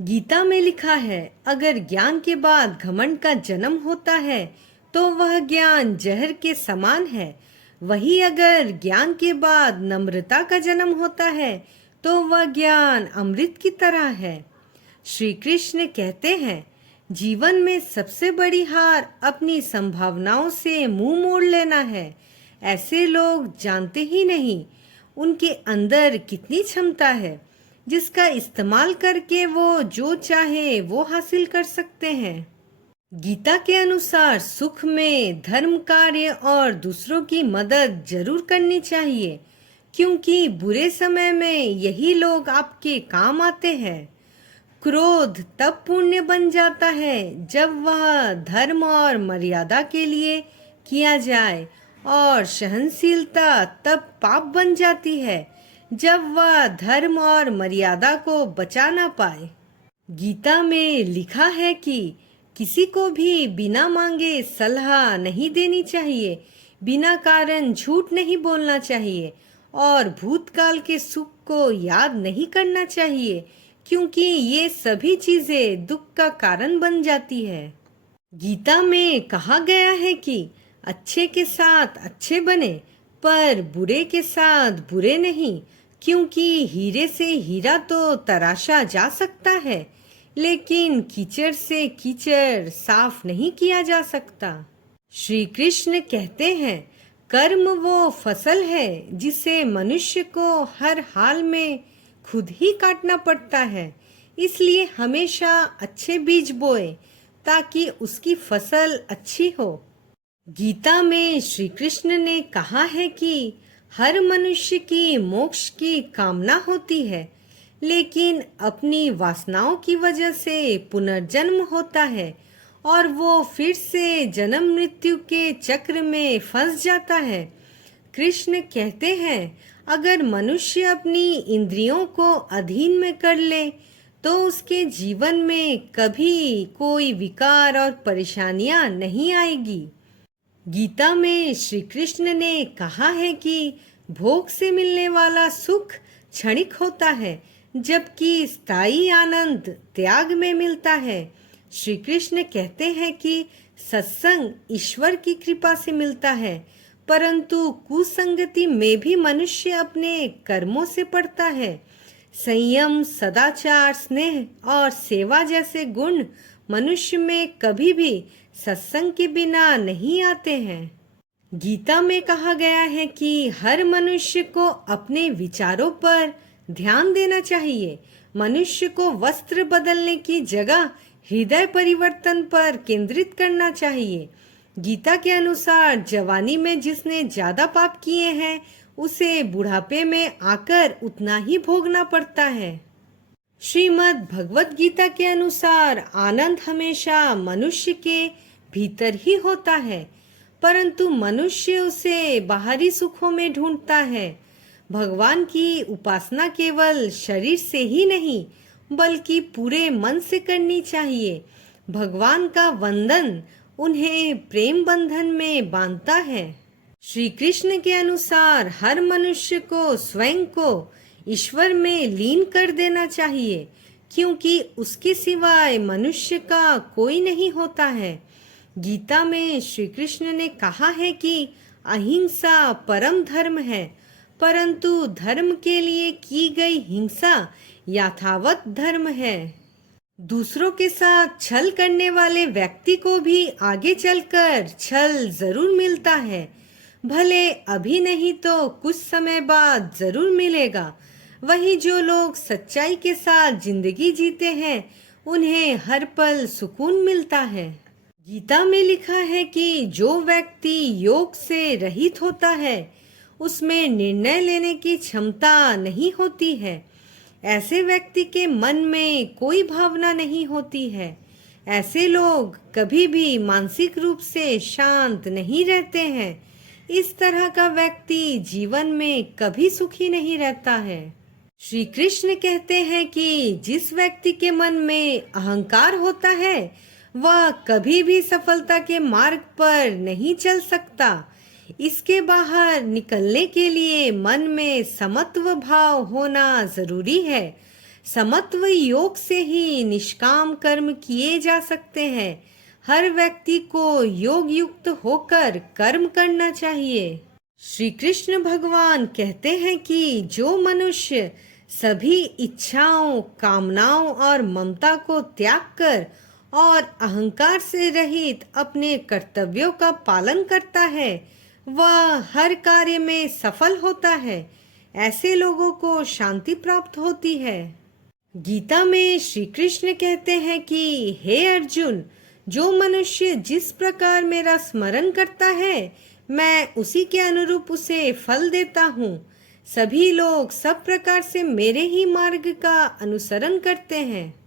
गीता में लिखा है, अगर ज्ञान के बाद घमंड का जन्म होता है तो वह ज्ञान जहर के समान है। वही अगर ज्ञान के बाद नम्रता का जन्म होता है तो वह ज्ञान अमृत की तरह है। श्री कृष्ण कहते हैं, जीवन में सबसे बड़ी हार अपनी संभावनाओं से मुंह मोड़ लेना है। ऐसे लोग जानते ही नहीं उनके अंदर कितनी क्षमता है, जिसका इस्तेमाल करके वो जो चाहे वो हासिल कर सकते हैं। गीता के अनुसार सुख में धर्म कार्य और दूसरों की मदद जरूर करनी चाहिए, क्योंकि बुरे समय में यही लोग आपके काम आते हैं। क्रोध तब पुण्य बन जाता है जब वह धर्म और मर्यादा के लिए किया जाए, और सहनशीलता तब पाप बन जाती है जब वह धर्म और मर्यादा को बचा ना पाए। गीता में लिखा है कि किसी को भी बिना मांगे सलाह नहीं देनी चाहिए, बिना कारण झूठ नहीं बोलना चाहिए और भूतकाल के सुख को याद नहीं करना चाहिए, क्योंकि ये सभी चीजें दुख का कारण बन जाती है। गीता में कहा गया है कि अच्छे के साथ अच्छे बने, पर बुरे के साथ बुरे नहीं, क्योंकि हीरे से हीरा तो तराशा जा सकता है, लेकिन कीचड़ से कीचड़ साफ नहीं किया जा सकता। श्री कृष्ण कहते हैं, कर्म वो फसल है जिसे मनुष्य को हर हाल में खुद ही काटना पड़ता है। इसलिए हमेशा अच्छे बीज बोए ताकि उसकी फसल अच्छी हो। गीता में श्री कृष्ण ने कहा है कि हर मनुष्य की मोक्ष की कामना होती है, लेकिन अपनी वासनाओं की वजह से पुनर्जन्म होता है और वो फिर से जन्म मृत्यु के चक्र में फंस जाता है। कृष्ण कहते हैं, अगर मनुष्य अपनी इंद्रियों को अधीन में कर ले तो उसके जीवन में कभी कोई विकार और परेशानियां नहीं आएगी। गीता में श्री कृष्ण ने कहा है कि भोग से मिलने वाला सुख क्षणिक होता है, जबकि स्थायी आनंद त्याग में मिलता है। श्री कृष्ण कहते हैं कि सत्संग ईश्वर की कृपा से मिलता है, परंतु कुसंगति में भी मनुष्य अपने कर्मों से पड़ता है। संयम, सदाचार, स्नेह और सेवा जैसे गुण मनुष्य में कभी भी सत्संग के बिना नहीं आते हैं। गीता में कहा गया है कि हर मनुष्य को अपने विचारों पर ध्यान देना चाहिए। मनुष्य को वस्त्र बदलने की जगह हृदय परिवर्तन पर केंद्रित करना चाहिए। गीता के अनुसार जवानी में जिसने ज्यादा पाप किए हैं उसे बुढ़ापे में आकर उतना ही भोगना पड़ता है। श्रीमद् भगवत गीता के अनुसार आनंद हमेशा मनुष्य के भीतर ही होता है, परंतु मनुष्य उसे बाहरी सुखों में ढूंढता है। भगवान की उपासना केवल शरीर से ही नहीं बल्कि पूरे मन से करनी चाहिए। भगवान का वंदन उन्हें प्रेम बंधन में बांधता है। श्री कृष्ण के अनुसार हर मनुष्य को स्वयं को ईश्वर में लीन कर देना चाहिए, क्योंकि उसके सिवाय मनुष्य का कोई नहीं होता है। गीता में श्री कृष्ण ने कहा है कि अहिंसा परम धर्म है, परंतु धर्म के लिए की गई हिंसा यथावत धर्म है। दूसरों के साथ छल करने वाले व्यक्ति को भी आगे चलकर छल जरूर मिलता है, भले अभी नहीं तो कुछ समय बाद जरूर मिलेगा। वही जो लोग सच्चाई के साथ जिंदगी जीते हैं उन्हें हर पल सुकून मिलता है। गीता में लिखा है कि जो व्यक्ति योग से रहित होता है उसमें निर्णय लेने की क्षमता नहीं होती है। ऐसे व्यक्ति के मन में कोई भावना नहीं होती है। ऐसे लोग कभी भी मानसिक रूप से शांत नहीं रहते हैं। इस तरह का व्यक्ति जीवन में कभी सुखी नहीं रहता है। श्री कृष्ण कहते हैं कि जिस व्यक्ति के मन में अहंकार होता है वह कभी भी सफलता के मार्ग पर नहीं चल सकता। इसके बाहर निकलने के लिए मन में समत्व भाव होना जरूरी है। समत्व योग से ही निष्काम कर्म किए जा सकते हैं। हर व्यक्ति को योग युक्त होकर कर्म करना चाहिए। श्री कृष्ण भगवान कहते हैं कि जो मनुष्य सभी इच्छाओं, कामनाओं और ममता को त्याग कर और अहंकार से रहित अपने कर्तव्यों का पालन करता है, वह हर कार्य में सफल होता है। ऐसे लोगों को शांति प्राप्त होती है। गीता में श्री कृष्ण कहते हैं कि हे अर्जुन, जो मनुष्य जिस प्रकार मेरा स्मरण करता है, मैं उसी के अनुरूप उसे फल देता हूँ। सभी लोग सब प्रकार से मेरे ही मार्ग का अनुसरण करते हैं।